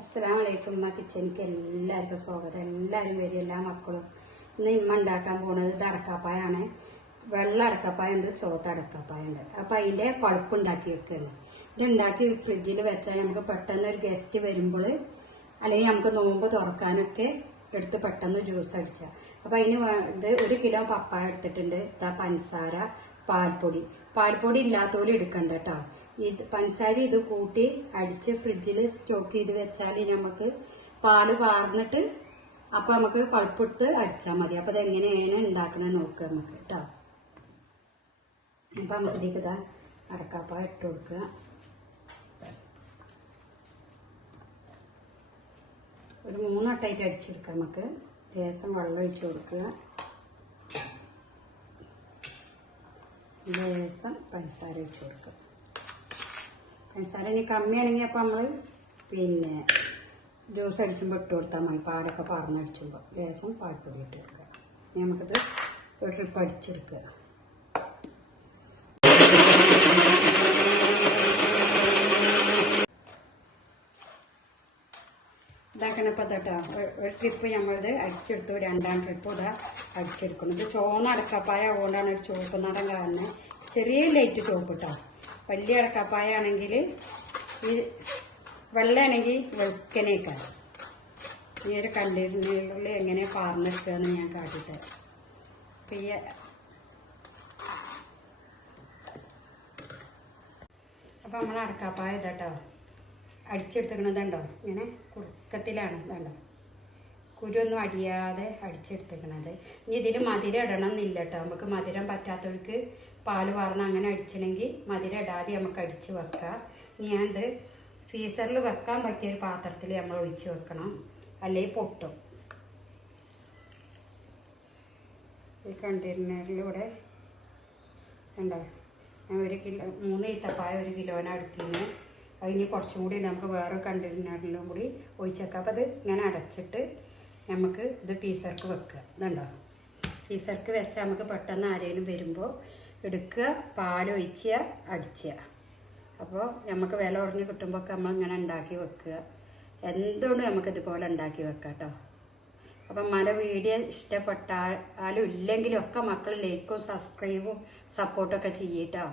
അസ്സലാം വലൈക്കും ഉമ്മ കിച്ചനിക്ക് എല്ലാവർക്കും സ്വാഗതം. എല്ലാവരും വരും എല്ലാ മക്കളും. ഇന്ന് ഇമ്മ ഉണ്ടാക്കാൻ പോണത് ഇത് അടക്കാപ്പായാണ്. വെള്ള അടക്കാപ്പായുണ്ട് ചോത്ത അടക്കാപ്പായുണ്ട്. അപ്പം അതിന്റെ പഴുപ്പ് ഉണ്ടാക്കി വെക്കുകയാണ് ഇത് ഉണ്ടാക്കി ഫ്രിഡ്ജിൽ വെച്ചാൽ നമുക്ക് പെട്ടെന്ന് ഒരു ഗസ്റ്റ് വരുമ്പോൾ അല്ലെങ്കിൽ നമുക്ക് നോമ്പ് തുറക്കാനൊക്കെ എടുത്ത് പെട്ടെന്ന് ജ്യൂസ് അടിച്ചാൽ അപ്പം അതിന് ഇത് ഒരു കിലോ പപ്പായ എടുത്തിട്ടുണ്ട്. ഇതാ പഞ്ചസാര പാൽപ്പൊടി. പാൽപ്പൊടി ഇല്ലാത്തോലും എടുക്കണ്ട കേട്ടോ ഇത് പഞ്ചസാര ഇത് കൂട്ടി അടിച്ച് ഫ്രിഡ്ജിൽ സ്റ്റോക്ക് ചെയ്ത് വെച്ചാൽ നമുക്ക് പാൽ പാർന്നിട്ട് അപ്പൊ നമുക്ക് പൾപ്പെടുത്ത് അടിച്ചാൽ മതി. അപ്പൊ അതെങ്ങനെയാണ് ഉണ്ടാക്കണത് നോക്കുക നമുക്ക് കേട്ടോ അപ്പൊ നമുക്ക് ഇതിലേക്ക് ഇതാ അടക്കാപ്പ ഇട്ട് കൊടുക്കുക ഒരു മൂന്നട്ടായിട്ട് അടിച്ചെടുക്കാം നമുക്ക് ലേശം വെള്ളം ഒഴിച്ച് കൊടുക്കുക ലേസം പഞ്ചസാര വെച്ച് കൊടുക്കുക പഞ്ചസാര ഇനി കമ്മിയാണെങ്കിൽ അപ്പം നമ്മൾ പിന്നെ ജ്യൂസ് അടിച്ചുമ്പോൾ ഇട്ട് കൊടുത്താൽ മതി. പാലൊക്കെ പറഞ്ഞടിച്ചുമ്പോൾ ലേസം പാൽപ്പൊടി ഇട്ട് കൊടുക്കുക. ഇനി നമുക്കിത് ഒരു ട്രിപ്പ് അടിച്ചെടുക്കുക. ഇതാക്കണപ്പോൾ കേട്ടോ ഒരു ട്രിപ്പ് നമ്മളിത് അടിച്ചെടുത്തു. രണ്ടാം ട്രിപ്പ് ഇതാ അടിച്ചെടുക്കണം ഇത് ചോന്ന അടക്കപ്പായ അതുകൊണ്ടാണ് ഒരു ചുവപ്പ് നടൻ കാണുന്നത് ചെറിയ ലൈറ്റ് ചുവപ്പ് കേട്ടോ വലിയ അടക്കാപ്പായ ആണെങ്കിൽ ഈ വെള്ളയാണെങ്കിൽ വെളുക്കനേക്കാണ് ഈ ഒരു കണ്ടെയ്നറിൽ എങ്ങനെ പാർന്നെടുക്കുകയെന്ന് ഞാൻ കാട്ടിത്തരാം. അപ്പം ഈ അപ്പം നമ്മൾ അടക്കാപ്പായ ഇതാട്ടോ അടിച്ചെടുത്തിക്കണതുണ്ടോ ഇങ്ങനെ കുറുക്കത്തിലാണ് ഇതുണ്ടോ കുരുവൊന്നും അടിയാതെ അടിച്ചെടുത്തേക്കണത് ഇനി ഇതിൽ മധുരം ഇടണം എന്നില്ല കേട്ടോ. നമുക്ക് മധുരം പറ്റാത്തവർക്ക് പാൽ വാർന്ന് അങ്ങനെ അടിച്ചണമെങ്കിൽ മധുരം ഇടാതെ നമുക്ക് അടിച്ച് വെക്കാം. ഇനി ഞാനത് ഫ്രീസറിൽ വെക്കാൻ പറ്റിയ ഒരു പാത്രത്തിൽ നമ്മൾ ഒഴിച്ച് വെക്കണം. അല്ലെങ്കിൽ പൊട്ടും. ഈ കണ്ടെയ്നറിലൂടെ ഉണ്ടോ ഞാൻ ഒരു കിലോ മൂന്ന് ഈത്തപ്പായ ഒരു കിലോന അടുത്തിന് അതിന് കുറച്ചും കൂടി നമുക്ക് വേറെ കണ്ടെയ്നറിലും കൂടി ഒഴിച്ചേക്കാം. അപ്പോൾ അത് ഇങ്ങനെ അടച്ചിട്ട് നമുക്ക് ഇത് പീസർക്ക് വെക്കുക. ഇതുണ്ടോ? പീസർക്ക് വെച്ചാൽ നമുക്ക് പെട്ടെന്ന് ആരെങ്കിലും വരുമ്പോൾ എടുക്കുക പാലൊഴിച്ച് അടിക്കുക അപ്പോൾ നമുക്ക് വില കുറഞ്ഞ് കിട്ടുമ്പോൾ നമ്മൾ ഇങ്ങനെ ഉണ്ടാക്കി വെക്കുക. എന്തുകൊണ്ട് നമുക്ക് ഇതുപോലെ ഉണ്ടാക്കി വെക്കാം കേട്ടോ? അപ്പം മല വീഡിയോ ഇഷ്ടപ്പെട്ടാലും ഇല്ലെങ്കിലും ഒക്കെ മക്കൾ ലൈക്കും സബ്സ്ക്രൈബും സപ്പോർട്ടൊക്കെ ചെയ്യട്ടോ